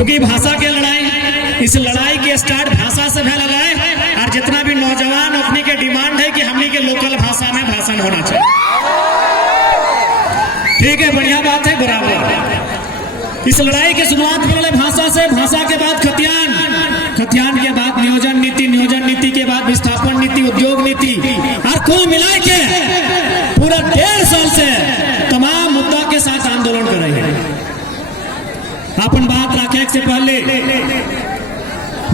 चूंकि भाषा के लड़ाई, इस लड़ाई के स्टार्ट भाषा से भी लगाए, और जितना भी नौजवान अपनी के डिमांड है कि हमनी के लोकल भाषा में भाषण होना चाहिए। ठीक है, बढ़िया बात है, बराबर। इस लड़ाई की शुरुआत पहले भाषा से, भाषा के बाद खतियान, खतियान के बाद नियोजन नीति, नियोजन नीति के बाद विस्थापन नीति, उद्योग नीति, और कुल मिला के पूरा 1.5 साल से तमाम मुद्दा के साथ आंदोलन कर रहे हैं। अपन बात रखे से पहले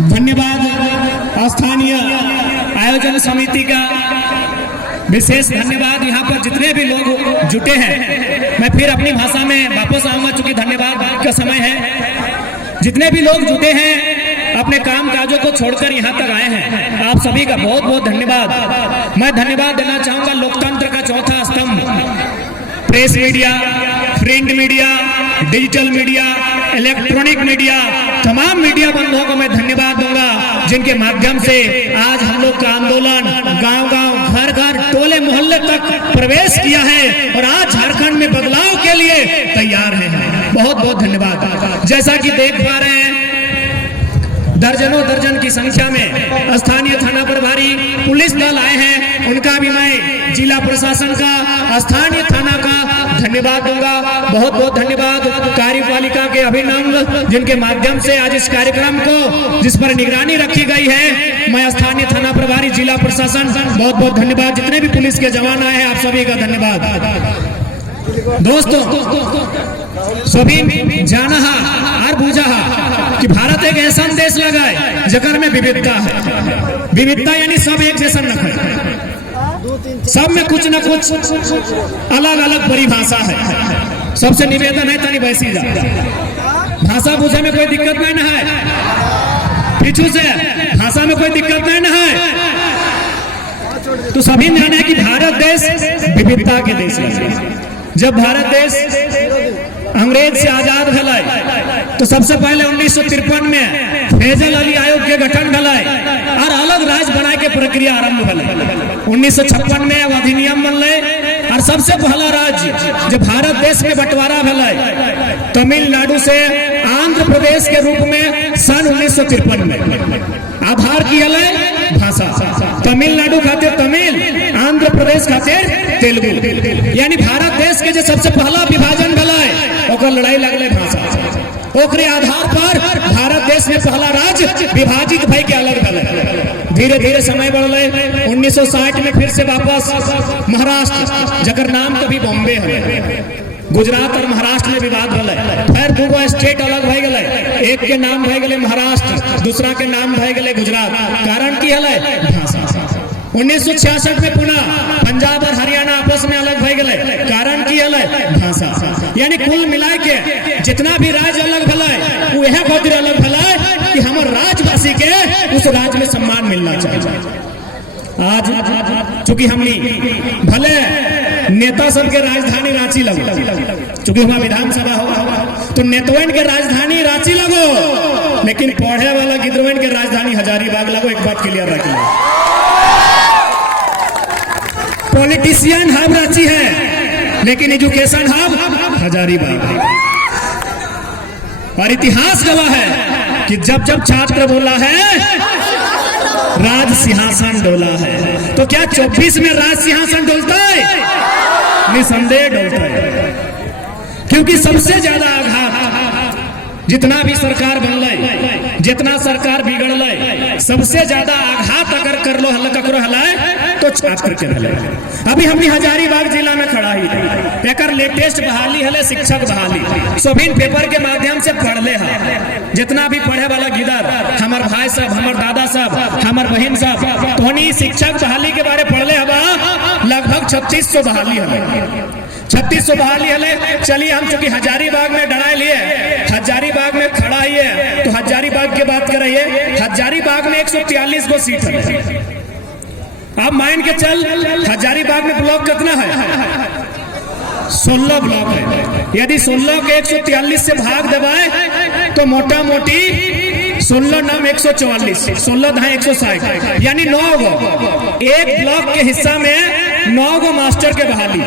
धन्यवाद स्थानीय आयोजन समिति का, विशेष धन्यवाद यहाँ पर जितने भी लोग जुटे हैं। मैं फिर अपनी भाषा में वापस आऊंगा चूंकि धन्यवाद का समय है। जितने भी लोग जुटे हैं, अपने काम काजों को छोड़कर यहाँ तक आए हैं, आप सभी का बहुत बहुत धन्यवाद। मैं धन्यवाद देना चाहूंगा लोकतंत्र का चौथा स्तंभ, press media, print media, digital media, electronic media, तमाम मीडिया बंधुओं को मैं धन्यवाद दूंगा, जिनके माध्यम से आज हम लोग का आंदोलन गांव-गांव, घर-घर, टोले मोहल्ले तक प्रवेश किया है और आज झारखंड में बदलाव के लिए तैयार है। बहुत बहुत धन्यवाद। जैसा कि देख पा रहे हैं, दर्जनों दर्जन की संख्या में स्थानीय थाना प्रभारी, पुलिस दल आए हैं। उनका भी मैं जिला प्रशासन का, स्थानीय थाना का धन्यवाद दूंगा। बहुत बहुत धन्यवाद कार्यपालिका के अभिनव, जिनके माध्यम से आज इस कार्यक्रम को, जिस पर निगरानी रखी गई है, मैं स्थानीय थाना प्रभारी, जिला प्रशासन, बहुत बहुत धन्यवाद। जितने भी पुलिस के जवान आए हैं, आप सभी का धन्यवाद। दोस्तों, सभी जाना और बूझा कि भारत एक ऐसा देश लगा है जकर में विविधता है। विविधता यानी सब एक जैसा न है, सब में कुछ न कुछ अलग अलग परिभाषा है। सबसे निवेदन है तनी वैसी जा भाषा बूझे में कोई दिक्कत नहीं न है, पीछू से भाषा में कोई दिक्कत नहीं न है। तो सभी जाने कि भारत देश विविधता के देश है। जब भारत देश अंग्रेज से आजाद भलाई तो सबसे पहले 1953 में फैजल अली आयोग के गठन भलाई और अलग राज्य बनाए के प्रक्रिया आरंभ भलाई। 1956 में अधिनियम बनले और सबसे पहला राज्य जब भारत देश में बंटवारा भलाई तमिलनाडु से आंध्र प्रदेश के रूप में सन 1953 में। आधार की अलग भाषा, तमिलनाडु खातिर तमिल, आंध्र प्रदेश खातिर तेलुगु, यानी भारत देश के जो सबसे पहला विभाजन भलाई ओकर लड़ाई लगले भाषा। ओकरे आधार पर भारत देश में पहला राज्य विभाजित भई के अलग भले। धीरे धीरे समय बढ़ले, 1960 में फिर से वापस महाराष्ट्र, जकर नाम कभी बॉम्बे है, गुजरात और महाराष्ट्र में विवाद भले। फिर दूगो स्टेट अलग भय गए, एक के नाम भय गए महाराष्ट्र, दूसरा के नाम भय गए गुजरात। कारण की है? भाषा। 1966 में पुनः पंजाब और हरियाणा आपस में अलग भय गए। कारण की है? भाषा। यानी कुल मिला के जितना भी राज्य अलग भले, वो यह खातिर अलग भले कि हमारे राज्यवासी के उस राज्य में सम्मान मिलना चाहिए। आज चूंकि हमने भले नेता सबके राजधानी रांची लगो, चूंकि हमारा विधानसभा हो तो नेतवन के राजधानी रांची लगो, लेकिन पढ़े वाला गिद्रवन के राजधानी हजारीबाग लगो। एक बात क्लियर रख लो, पॉलिटिशियन हब रांची है, लेकिन एजुकेशन हब हजारीबाग। और इतिहास गवाह है कि जब जब छात्र बोला है राज सिंहासन डोला है, तो क्या 24 में राज सिंहासन डोलता है? निसंदेह डोलता है, क्योंकि सबसे ज्यादा आघात जितना भी सरकार बनल, जितना सरकार बिगड़ल, सबसे ज्यादा आघात अगर कर लो ककरो हलाए तो छात्र के हलाए। अभी हमने हजारीबाग जिला में खड़ा ही एक लेटेस्ट बहाली है, शिक्षक बहाली। सभी पेपर के माध्यम से पढ़ले है, जितना भी पढ़े वाला गिदर, हमार भाई साहब, हमार दादा साहब, हमार बहन साहब, तो शिक्षक बहाली के बारे पढ़ले हवा। लगभग 3600 बहाली है, 3600 बहाली है। चलिए हम चूंकि हजारीबाग में डरा लिए, हजारीबाग में खड़ा ही है, तो हजारीबाग की बात कर रही है। हजारीबाग में 143 गो सीट है। अब मान के चल हजारीबाग में ब्लॉक कितना है? 16 ब्लॉक है। यदि 16 के 143 से भाग दबाए तो मोटा मोटी 16 नाम 144, 16 दहा 160, यानी 9 गो। एक ब्लॉक के हिस्सा में 9 गो मास्टर के बहाली,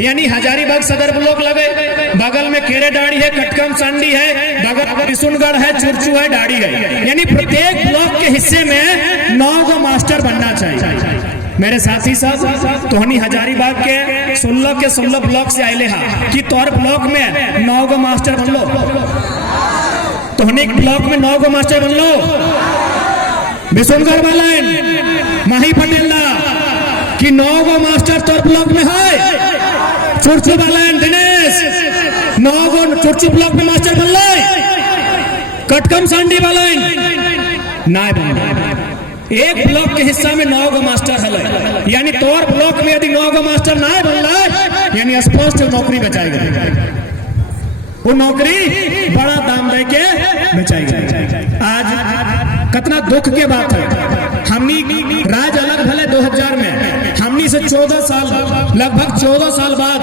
यानी हजारीबाग सदर ब्लॉक लगे, बगल में केरेडाड़ी है, कटकम सांडी है, बगल में बिशुनगढ़ है, चुरचू है, डाड़ी है। यानी प्रत्येक ब्लॉक के हिस्से में 9 गो मास्टर बनना चाहिए। मेरे साथी साहब तोहनी हजारीबाग के 16 ब्लॉक से आये हा कि तोहर ब्लॉक में 9 गो मास्टर बन लो। तोहनी ब्लॉक में 9 गो मास्टर बन लो। बिशुनगढ़ वाला माही पटेला कि 9 गो मास्टर तोर ब्लॉक में है। चुरचू वाला दिनेश 9 गो चुरचू ब्लॉक में मास्टर बन लो। कटकम सांडी वाला ना बन। एक ब्लॉक के हिस्सा में 9 गो मास्टर है, यानी तोर ब्लॉक में यदि 9 गो मास्टर ना बनला यानी स्पष्ट नौकरी बचाएगा। वो नौकरी बड़ा दाम दे के बचाएगा। आज कितना दुख के बात है, हमनी राज अलग भले 2000 में, हमनी से 14 साल लगभग 14 साल बाद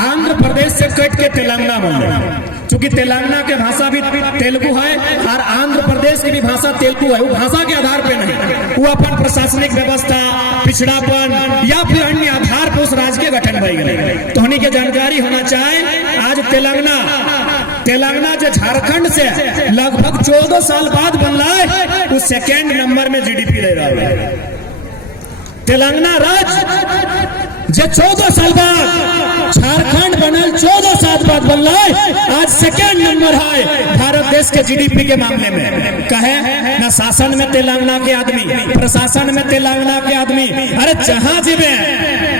आंध्र प्रदेश से कट के तेलंगाना बन गए। चूंकि तेलंगाना के भाषा भी तेलुगु है और आंध्र प्रदेश की भी भाषा तेलुगु है। वो भाषा के आधार पे नहीं, वो अपन प्रशासनिक व्यवस्था, पिछड़ापन या फिर अन्य आधार पर उस राज्य के गठन भई गए। तो हनी के जानकारी होना चाहिए। आज तेलंगाना जो झारखंड से लगभग 14 साल बाद बनला है, वो 2nd नंबर में जीडीपी ले रहा है। तेलंगाना राज्य जो 14 साल बाद झारखंड बनल 14 साल बाद बनला आज 2nd नंबर है भारत देश के जीडीपी के मामले में। कहे ना शासन में तेलंगाना के आदमी, प्रशासन में तेलंगाना के आदमी, अरे जहां जीवे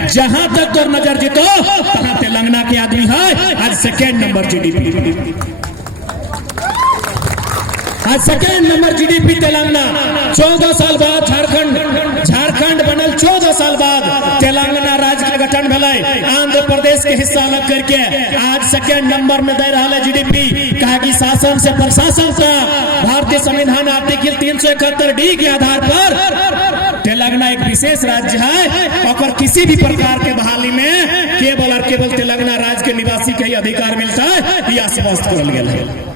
जहां तक तो नजर जीतो वहां तेलंगाना के आदमी है। आज 2nd नंबर जीडीपी, आज 2nd नंबर जीडीपी तेलंगाना। 14 साल बाद झारखंड बनल 14 साल बाद तेलंगाना राज्य के गठन भलाई, आंध्र प्रदेश के हिस्सा अलग करके आज 2nd नंबर में दे रहा है जीडीपी। कहा कि शासन से प्रशासन का भारतीय संविधान आर्टिकल 371D के आधार पर तेलंगाना एक विशेष राज्य है और किसी भी प्रकार के बहाली में केवल और केवल तेलंगाना राज्य के निवासी का ही अधिकार मिलता है, यह स्पष्ट कर गया है।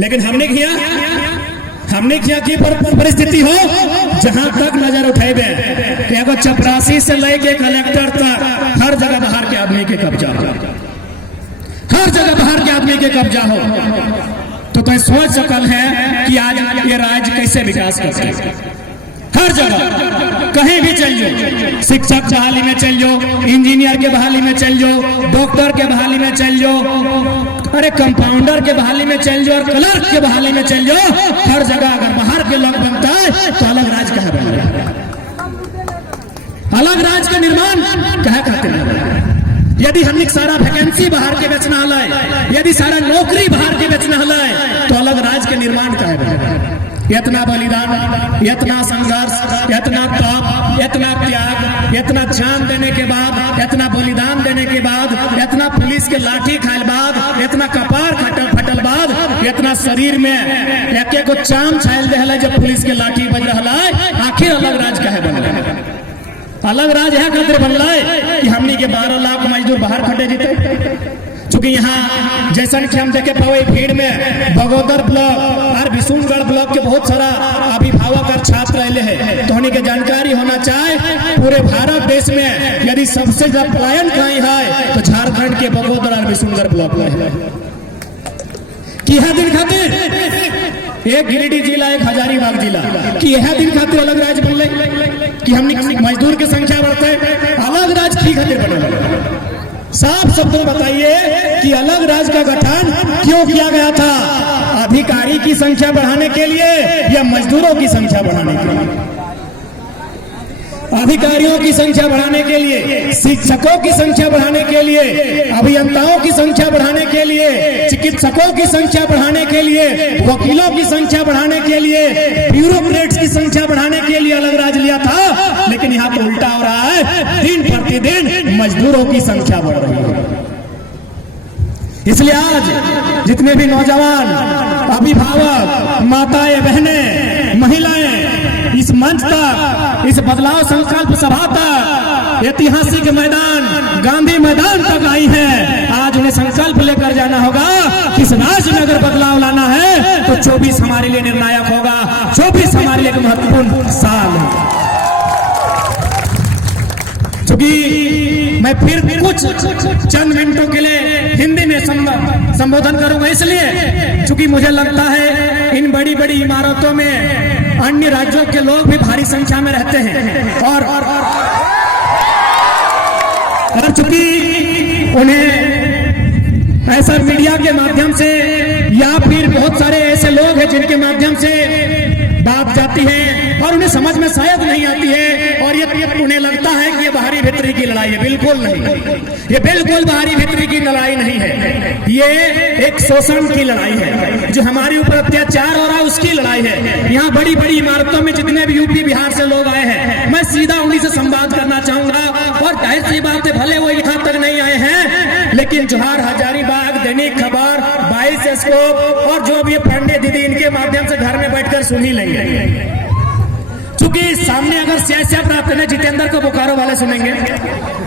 लेकिन हमने किया कि परिस्थिति हो जहां तक नजर उठेबे एगो चपरासी से लेके कलेक्टर तक हर जगह बाहर के आदमी के कब्जा हो, हर जगह बाहर के आदमी के कब्जा हो। तो सोच सकल है कि आज ये राज्य कैसे विकास कर सके। हर जगह कहीं भी चल जाओ, शिक्षक बहाली में चल जाओ, इंजीनियर के बहाली में चल जाओ, डॉक्टर के बहाली में चल जाओ, अरे कंपाउंडर के बहाली में चल जाओ, क्लर्क के बहाली में चल जाओ। हर जगह अगर बाहर के लोग बनता है तो अलग राज्य कहा बन गया, अलग राज्य का निर्माण कहा खाते हैं। यदि हमने सारा वैकेंसी बाहर के बेचना है, यदि सारा नौकरी बाहर के बेचना है तो अलग राज्य के निर्माण कहा बन। इतना बलिदान, इतना संघर्ष, इतना तप, इतना त्याग, इतना जान देने के बाद, इतना बलिदान देने के बाद, इतना पुलिस के लाठी खाल बाद, इतना कपार फटल बाद, इतना शरीर में एक एक चाम छायल दे जब पुलिस के लाठी बज रहा है, आखिर अलग राज्य कहे बन रहा। अलग राज्य है खातिर बन रहा है कि हमनी के 12 लाख मजदूर बाहर खटे जीते। चूंकि यहाँ जैसा कि हम देखे पावे भीड़ में बगोदर ब्लॉक और बिशुनगढ़ ब्लॉक के बहुत सारा अभिभावक और छात्र रहे हैं। तो उन्हें जानकारी होना चाहिए पूरे भारत देश में यदि सबसे ज्यादा पलायन कहीं है तो झारखंड के बगोदर और बिशुनगढ़ ब्लॉक में है। कि यह दिन खातिर एक गिरिडीह जिला, एक हजारीबाग जिला कि यह दिन खातिर अलग राज्य बनले कि हमने मजदूर की संख्या बढ़ते, अलग राज्य की खातिर बने। साफ शब्दों में बताइए कि अलग राज्य का गठन क्यों किया गया था? अधिकारी की संख्या बढ़ाने के लिए या मजदूरों की संख्या बढ़ाने के लिए? अधिकारियों की संख्या बढ़ाने के लिए, शिक्षकों की संख्या बढ़ाने के लिए, अभियंताओं की संख्या बढ़ाने के लिए, चिकित्सकों की संख्या बढ़ाने के लिए, वकीलों की संख्या बढ़ाने के लिए, ब्यूरोक्रेट्स की संख्या बढ़ाने के लिए अलग राज्य लिया था। लेकिन यहाँ तो उल्टा हो रहा है, दिन प्रतिदिन मजदूरों की संख्या बढ़ रही है। इसलिए आज जितने भी नौजवान, अभिभावक, माताएं, बहनें, महिलाएं इस मंच तक, इस बदलाव संकल्प सभा तक, ऐतिहासिक मैदान, गांधी मैदान तक आई है, आज उन्हें संकल्प लेकर जाना होगा कि इस राज्य में अगर बदलाव लाना है तो 24 हमारे लिए निर्णायक होगा। 24 हमारे लिए एक महत्वपूर्ण साल है। क्योंकि मैं फिर कुछ चंद मिनटों के लिए हिंदी में संबोधन करूंगा, इसलिए क्योंकि मुझे लगता है इन बड़ी बड़ी इमारतों में अन्य राज्यों के लोग भी भारी संख्या में रहते हैं और चूंकि उन्हें ऐसा मीडिया के माध्यम से या फिर बहुत सारे ऐसे लोग हैं जिनके माध्यम से बात जाती है और उन्हें समझ में शायद नहीं आती है और ये उन्हें लगता है कि ये बाहरी भीतरी की लड़ाई है। बिल्कुल नहीं, ये बिल्कुल बाहरी भीतरी की लड़ाई नहीं है। ये एक शोषण की लड़ाई है, जो हमारे ऊपर अत्याचार हो रहा है उसकी लड़ाई है। यहाँ बड़ी बड़ी इमारतों में जितने भी यूपी बिहार से लोग आए हैं, मैं सीधा उन्हीं से संवाद करना चाहूंगा और जाहिर सी बात है भले वो यहाँ तक नहीं आए हैं, लेकिन जोहार हजारीबाग, दैनिक खबर, 22 स्कोप और जो भी पंडित दीदी इनके माध्यम से घर में बैठकर सुन ही लेंगे। चूंकि सामने अगर सीआईएसएफ रहते हैं, जितेंद्र को बोकारो वाले सुनेंगे,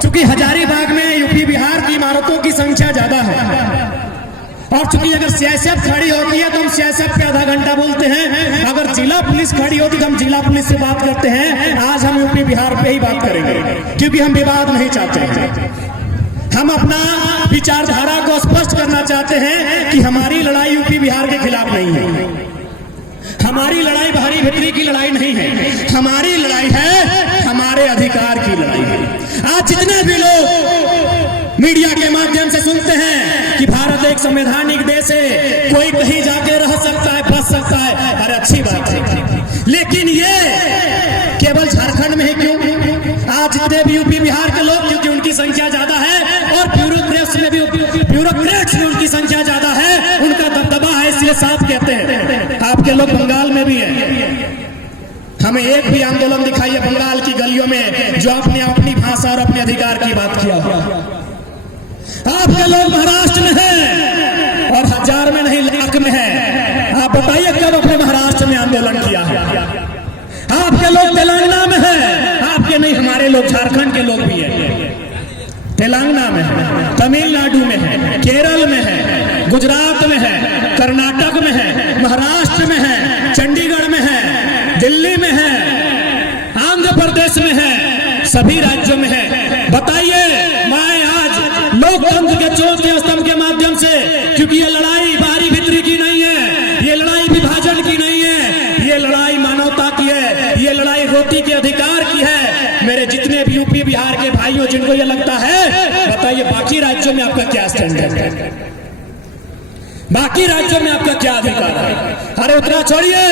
चूंकि हजारीबाग में यूपी बिहार की इमारतों की संख्या ज्यादा है और चूंकि अगर सीआईएसएफ खड़ी होती है तो हम सीआईएसएफ पे आधा घंटा बोलते हैं, अगर जिला पुलिस खड़ी होती तो हम जिला पुलिस से बात करते हैं। आज हम यूपी बिहार पे ही बात करेंगे क्योंकि हम विवाद नहीं चाहते हैं। हम अपना विचारधारा को स्पष्ट करना चाहते हैं कि हमारी लड़ाई यूपी बिहार के खिलाफ नहीं है, हमारी लड़ाई बाहरी भीतरी की लड़ाई नहीं है, हमारी लड़ाई है हमारे अधिकार की लड़ाई है। आज जितने भी लोग मीडिया के माध्यम से सुनते हैं कि भारत एक संवैधानिक देश है, कोई कहीं जाके रह सकता है, बच सकता है, अरे अच्छी बात है, लेकिन ये केवल झारखंड में ही क्यों? आज जितने भी यूपी बिहार के लोग, क्योंकि उनकी संख्या ज्यादा है और ब्यूरोक्रेट्स में उनकी संख्या ज्यादा है, उनका दबदबा है, इसलिए साफ कहते हैं। आपके लोग बंगाल में भी हैं, हमें एक भी आंदोलन दिखाइए बंगाल की गलियों में जो आपने अपनी भाषा और अपने अधिकार की बात किया। आपके लोग महाराष्ट्र में हैं और 1000 में नहीं लाख में है। आप बताइए कब अपने महाराष्ट्र में आंदोलन किया है? आपके लोग तेलंगाना में हैं, आपके नहीं, हमारे लोग झारखंड के लोग भी हैं, तेलंगाना में है, तमिलनाडु में है, केरल में है, गुजरात में है, कर्नाटक में है, महाराष्ट्र में है, चंडीगढ़ में है, दिल्ली में है, आंध्र प्रदेश में है, सभी राज्यों में है। बताइए, मैं आज लोकतंत्र के चौथे स्तंभ के माध्यम से, क्योंकि ये लड़ाई बाहरी भीतरी की नहीं है, ये लड़ाई विभाजन की नहीं है, ये लड़ाई मानवता की है, ये लड़ाई रोटी के अधिकार की है। मेरे जितने भी यूपी बिहार के भाइयों जिनको ये लगता है, बताइए बाकी राज्यों में आपका क्या स्टैंड है? बाकी राज्यों में आपका क्या अधिकार है? अरे उतना छोड़िए,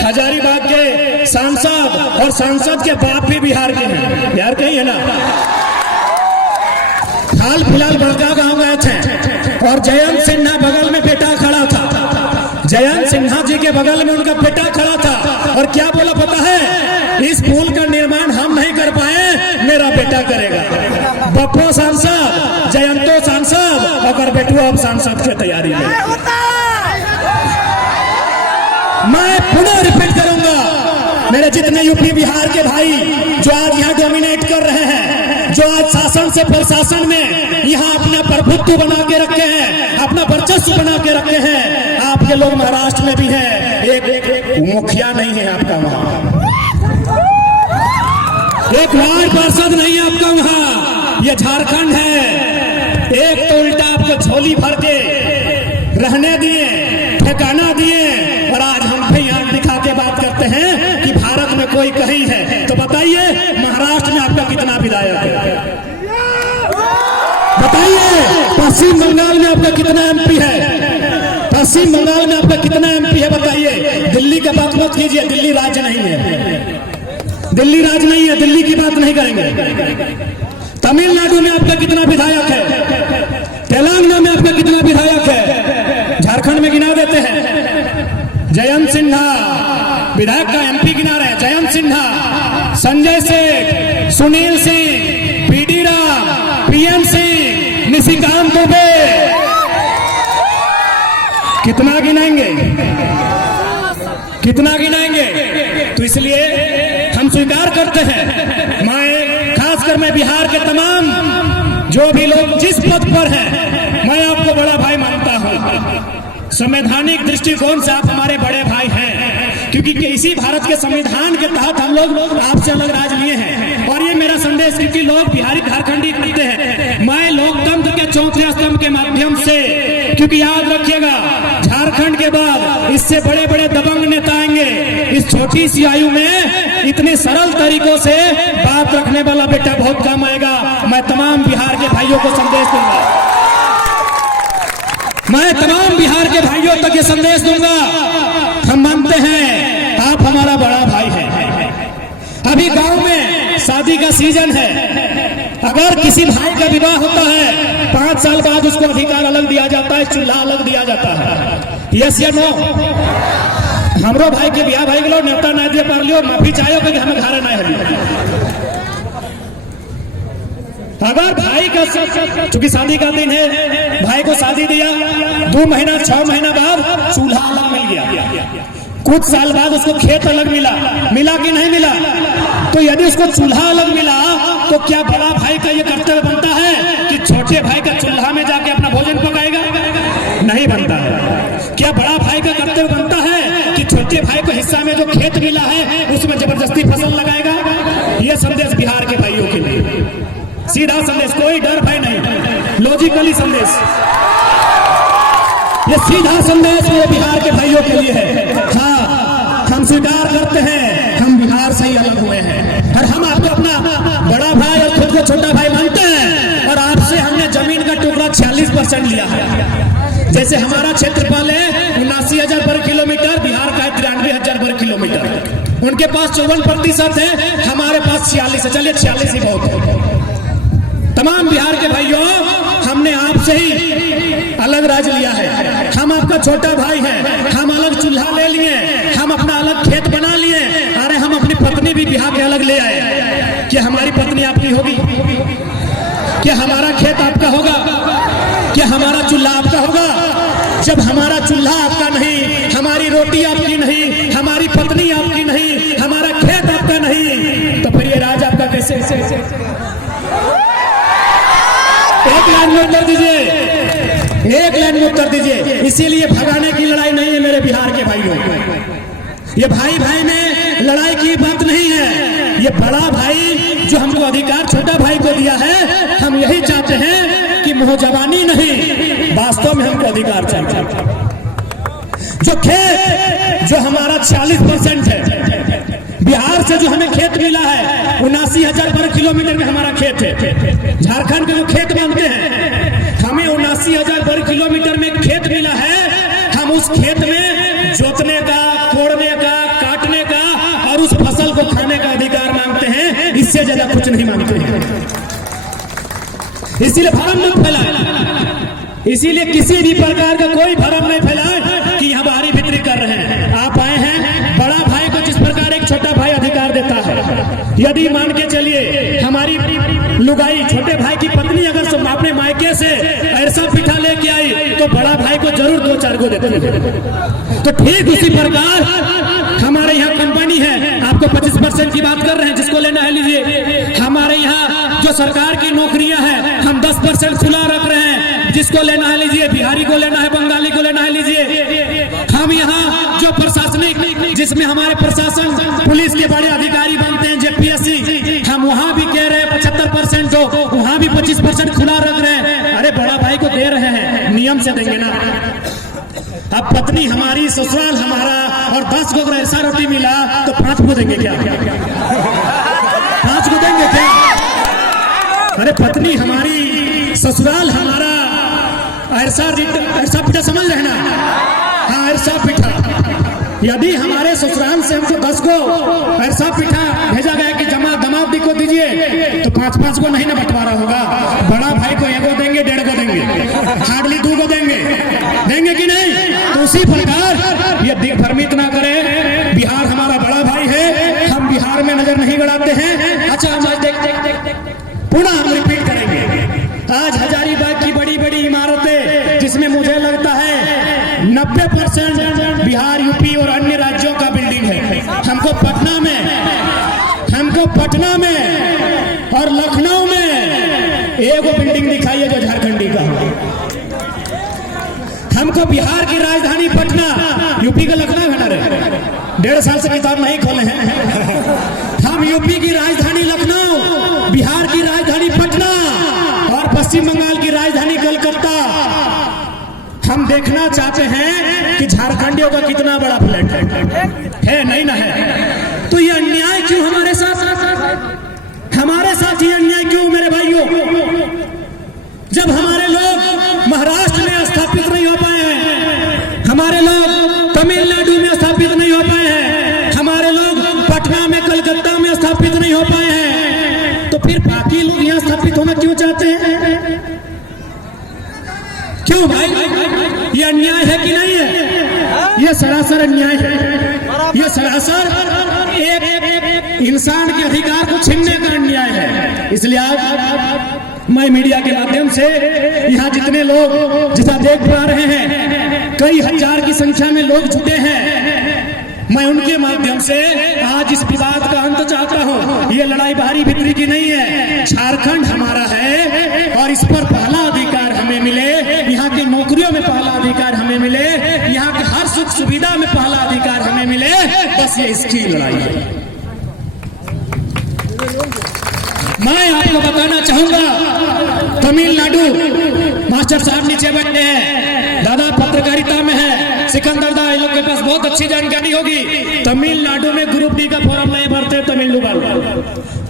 हजारीबाग के सांसद और सांसद के बाप भी बिहार के हैं, बिहार के ही है ना। हाल फिलहाल बड़का गांव गए थे और जयंत सिन्हा बगल में बेटा खड़ा था, जयंत सिन्हा जी के बगल में उनका बेटा खड़ा था और क्या बोला पता है? इस पुल का निर्माण हम नहीं कर पाए, मेरा बेटा करेगा। बप्पो सांसद, जयंतो सांसद और बेटुआ अब सांसद की तैयारी में। मैं पुनः रिपीट करूंगा, मेरे जितने यूपी बिहार के भाई जो आज यहाँ डोमिनेट कर रहे हैं, जो आज शासन से प्रशासन में यहाँ अपना प्रभुत्व बना के रखे हैं, अपना वर्चस्व बना के रखे हैं, आपके लोग महाराष्ट्र में भी हैं, एक मुखिया नहीं है आपका वहां, एक वार्ड पार्षद नहीं है आपका वहां, ये झारखंड है। एक तो उल्टा आपको झोली भर के रहने दिए, ठिकाना दिए और आज हम भी यहाँ दिखा के बात करते हैं कि भारत में कोई कहीं है। तो बताइए महाराष्ट्र में आपका कितना विधायक है? बताइए पश्चिम बंगाल में आपका कितना एमपी है? पश्चिम बंगाल में आपका कितना एमपी है? बताइए। दिल्ली का बात मत कीजिए, दिल्ली राज्य नहीं है, दिल्ली राज्य नहीं है, दिल्ली की बात नहीं करेंगे। तमिलनाडु में आपका कितना विधायक है? तेलंगाना में आपका कितना विधायक है? झारखंड में गिना देते हैं। जयंत सिन्हा विधायक का एमपी गिना रहे हैं, जयंत सिन्हा, संजय सेठ, सुनील सिंह, पीडी राम, पीएम सिंह, निशिकांत दुबे, कितना गिनाएंगे? कितना गिनाएंगे? तो इसलिए हम स्वीकार करते हैं, मैं खासकर मैं बिहार के तमाम जो भी लोग जिस पद पर हैं, मैं आपको बड़ा भाई मानता हूं। संवैधानिक दृष्टिकोण से आप हमारे बड़े भाई हैं, क्योंकि इसी भारत के संविधान के तहत हम लोग आपसे अलग राज लिए हैं और ये ये मेरा संदेश, क्योंकि लोग बिहारी झारखंडी करते हैं, मैं लोकतंत्र के चौथे स्तंभ के माध्यम से, क्योंकि याद रखिएगा झारखंड के बाद इससे बड़े बड़े दबंग नेता आएंगे। इस छोटी सी आयु में इतने सरल तरीकों से बात रखने वाला बेटा बहुत कम आएगा। मैं तमाम बिहार के भाइयों को संदेश दूंगा, मैं तमाम बिहार के भाइयों तक ये संदेश दूंगा, हम मानते हैं आप हमारा बड़ा भाई है। अभी गांव में शादी का सीजन है, अगर किसी भाई का विवाह होता है 5 साल बाद उसको अधिकार अलग दिया जाता है, चूल्हा अलग दिया जाता है। यस या नो? हमरो भाई के बिहार भाई के लोग नेता ना दिए पार लियो, माफी चाहो कि हमें घर ना है। अगर भाई का, चूंकि शादी का दिन है, भाई को शादी दिया 2 महीना 6 महीना बाद चूल्हा अलग मिल गया, कुछ साल बाद उसको खेत अलग मिला कि नहीं मिला? तो यदि उसको चूल्हा अलग मिला तो क्या बड़ा भाई का ये कर्तव्य बनता है कि छोटे भाई का चूल्हा में जाके अपना भोजन पकाएगा? नहीं बनता है। क्या बड़ा भाई का कर्तव्य बनता है कि छोटे भाई को हिस्सा में जो खेत मिला है उसमें जबरदस्ती फसल लगाएगा? ये संदेश बिहार के भाइयों के लिए, सीधा संदेश, कोई डर भय नहीं, लॉजिकली संदेश, ये सीधा संदेश मेरे बिहार के भाइयों के लिए है। हाँ, हम स्वीकार करते हैं हम बिहार से ही अलग हुए हैं और हम आपको अपना बड़ा भाई और खुद को छोटा भाई मानते हैं, और आपसे हमने जमीन का टुकड़ा 46% लिया है। जैसे हमारा क्षेत्रफल है 79,000 वर्ग किलोमीटर, बिहार का है 93,000 वर्ग किलोमीटर, उनके पास 54% है, हमारे पास 46 है। चलिए 46 ही बहुत है। तमाम बिहार के भाइयों, हमने आपसे ही अलग राज्य लिया है, हम आपका छोटा भाई हैं, हम अलग चूल्हा ले लिए, हम अपना अलग खेत बना लिए, अरे हम अपनी पत्नी भी बिहार के अलग ले आए। क्या हमारी पत्नी आपकी होगी? क्या हमारा खेत आपका होगा? क्या हमारा चूल्हा आपका होगा? जब हमारा चूल्हा आपका नहीं, हमारी रोटी आपकी नहीं, हमारी पत्नी आपकी नहीं, हमारा खेत आपका नहीं, तो फिर ये राज आपका कैसे? एक लाइन में उत्तर दीजिए, एक लाइन में उत्तर दीजिए। इसीलिए भगाने की लड़ाई नहीं है मेरे बिहार के भाइयों, ये भाई भाई में लड़ाई की बात नहीं है। ये बड़ा भाई जो हमको अधिकार छोटा भाई को दिया है, हम यही चाहते हैं कि मुँह जबानी नहीं, वास्तव में हमको अधिकार चाहिए। जो खेत जो हमारा 40% है, बिहार से जो हमें खेत मिला है 79,000 वर्ग किलोमीटर में हमारा खेत है। झारखंड के जो खेत मांगते हैं, हमें 79,000 वर्ग किलोमीटर में खेत मिला है। हम उस खेत में जोतने का, कोड़ने का, काटने का और उस फसल को खाने का अधिकार मांगते हैं, इससे ज्यादा कुछ नहीं मांगते हैं। इसीलिए भ्रम मत फैलाएं, इसीलिए किसी भी प्रकार का कोई भ्रम नहीं फैलाएं कि यहाँ बाहरी भीतरी कर रहे हैं। आप आए हैं, बड़ा भाई को जिस प्रकार एक छोटा भाई अधिकार देता है, यदि मान के चलिए हमारी लुगाई छोटे भाई की पत्नी अगर अपने मायके से ऐसा पिठा लेके आई तो बड़ा भाई को जरूर 2-4 गो देते हैं। तो ठीक उसी प्रकार हमारे यहाँ कंपनी है, आपको 25% की बात कर रहे हैं, जिसको लेना है लीजिए। हमारे यहाँ जो सरकार की नौकरियां हैं, हम 10% खुला रख रहे हैं, जिसको लेना है लीजिए। बिहारी को लेना है, बंगाली को लेना है लीजिए। हम यहाँ जो प्रशासनिक, जिसमें हमारे प्रशासन पुलिस के बड़े अधिकारी बनते हैं, जेपीएससी, हम वहाँ भी कह रहे हैं 75% हो, वहाँ भी 25% खुला रख रहे हैं। अरे बड़ा भाई को दे रहे हैं, नियम से देंगे ना। अब पत्नी हमारी, ससुराल हमारा, और 10 को अगर ऐसा रोटी मिला तो 5 को देंगे क्या? 5 को देंगे क्या? अरे पत्नी हमारी, ससुराल हमारा, ऐसा पिठा समझ रहे ना? हाँ, ऐसा पिठा। यदि हमारे ससुराल से हमको 10 को ऐसा पिठा भेजा गया कि दमाद को दीजिए, तो 5-5 को नहीं ना बंटवारा होगा। बड़ा भाई को 1 को देंगे, 1.5 को देंगे, हार्डली 2 को देंगे कि नहीं? तो उसी प्रकार ये दिग्भ्रमित ना करें, बिहार हमारा बड़ा भाई है, हम बिहार में नजर नहीं गड़ाते हैं। अच्छा, हम पुनः हम रिपीट करेंगे। आज हजारीबाग की बड़ी बड़ी इमारतें, जिसमें मुझे लगता है 90% बिहार, यूपी और अन्य राज्यों का बिल्डिंग है। हमको पटना में और लखनऊ में एक बिल्डिंग दिखाई है जो झारखंडी का। हमको बिहार की राजधानी पटना, यूपी का लखनऊ है ना रे, 1.5 साल से किताब नहीं खोले हैं। हम यूपी की राजधानी लखनऊ बिहार की राजधानी पटना और पश्चिम बंगाल की राजधानी कलकत्ता। हम देखना चाहते हैं कि झारखंडियों का कितना बड़ा फ्लैट है नहीं ना है। तो ये अन्याय क्यों हमारे साथ ये अन्याय क्यों मेरे भाइयों? जब हमारे लोग महाराष्ट्र में स्थापित नहीं हो पाए हैं, हमारे लोग तमिलनाडु में स्थापित नहीं हो पाए हैं, हमारे लोग पटना में कलकत्ता में स्थापित नहीं हो पाए हैं, तो फिर बाकी लोग यहाँ स्थापित होना क्यों चाहते हैं? क्यों भाई? ये अन्याय है कि नहीं है? ये सरासर अन्याय है। ये सरासर एक इंसान के अधिकार को छीनने का अन्याय है। इसलिए आज मैं मीडिया के माध्यम से यहाँ जितने लोग जितना देख पा रहे हैं, कई हजार की संख्या में लोग जुटे हैं, मैं उनके माध्यम से आज इस विवाद का अंत चाहता हूँ। ये लड़ाई बाहरी भीतरी की नहीं है। झारखंड हमारा है और इस पर पहला अधिकार हमें मिले, यहाँ की नौकरियों में पहला अधिकार हमें मिले, यहाँ के हर सुख सुविधा में पहला अधिकार हमें मिले, बस ये इसकी लड़ाई है। मैं आपको बताना चाहूंगा, तमिलनाडु मास्टर साहब नीचे बैठे हैं, दादा पत्रकारिता में है, सिकंदर दा, इन लोग के पास बहुत अच्छी जानकारी होगी। तमिलनाडु में ग्रुप डी का फॉर्म नहीं भरते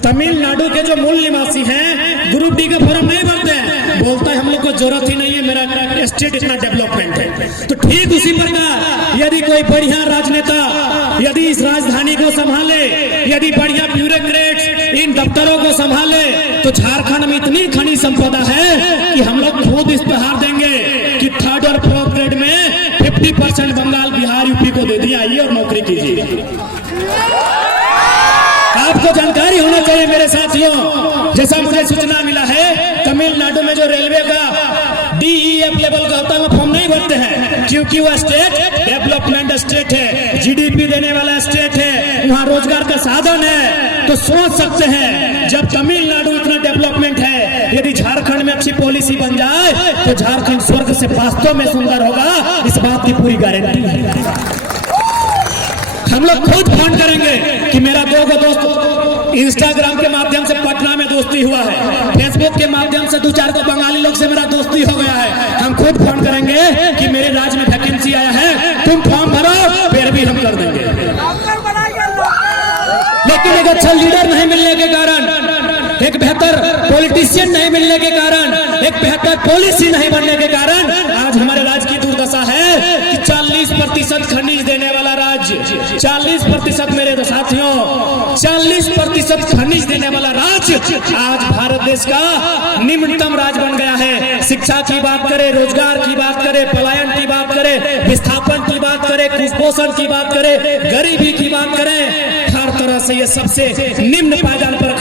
तमिलनाडु के जो मूल निवासी हैं ग्रुप डी का फॉर्म नहीं भरते हैं। बोलता है हम लोग को जरूरत ही नहीं है, मेरा स्टेट इतना डेवलपमेंट है। तो ठीक उसी प्रकार यदि कोई बढ़िया राजनेता यदि इस राजधानी को संभाले, यदि बढ़िया ब्यूरोक्रेट्स इन दफ्तरों को संभाले, तो झारखंड में इतनी खनिज संपदा है कि हम लोग खुद इस्तेहार देंगे कि 3rd और 4th ग्रेड में 50% बंगाल, बिहार, यूपी को दे दिया, आइए और नौकरी कीजिए। आपको जानकारी होना चाहिए मेरे साथियों, जैसा मुझे सूचना मिला है, तमिलनाडु में जो रेलवे का DEF लेवल का होता है वो फॉर्म नहीं भरते हैं, क्योंकि वह स्टेट डेवलपमेंट स्टेट है, GDP देने वाला स्टेट है, वहाँ रोजगार का साधन है। तो सोच सकते हैं जब तमिलनाडु इतना डेवलपमेंट है, यदि झारखंड में अच्छी पॉलिसी बन जाए तो झारखंड स्वर्ग से वास्तव में सुंदर होगा, इस बात की पूरी गारंटी है। हम लोग खुद फोन करेंगे कि मेरा 2 दोस्त इंस्टाग्राम के माध्यम से पटना में दोस्ती हुआ है, फेसबुक के माध्यम से 2-4 को बंगाली लोग से मेरा दोस्ती हो गया है। हम खुद फोन करेंगे कि मेरे राज्य में वैकेंसी आया है, तुम फॉर्म भरो, फिर भी हम कर देंगे। लेकिन एक अच्छा लीडर नहीं मिलने के कारण, एक बेहतर पॉलिटिशियन नहीं मिलने के कारण, एक बेहतर पॉलिसी नहीं बनने के कारण आज हमारे राज्य की दुर्दशा है कि 40% खनिज देने वाला राज्य, 40% मेरे साथियों, 40% खनिज देने वाला राज्य आज भारत देश का निम्नतम राज्य बन गया है। शिक्षा की बात करें, रोजगार की बात करें, पलायन की बात करें, विस्थापन की बात करें, कुपोषण की बात करें, गरीबी की बात करें, हर तरह से ये सबसे निम्न पायदान पर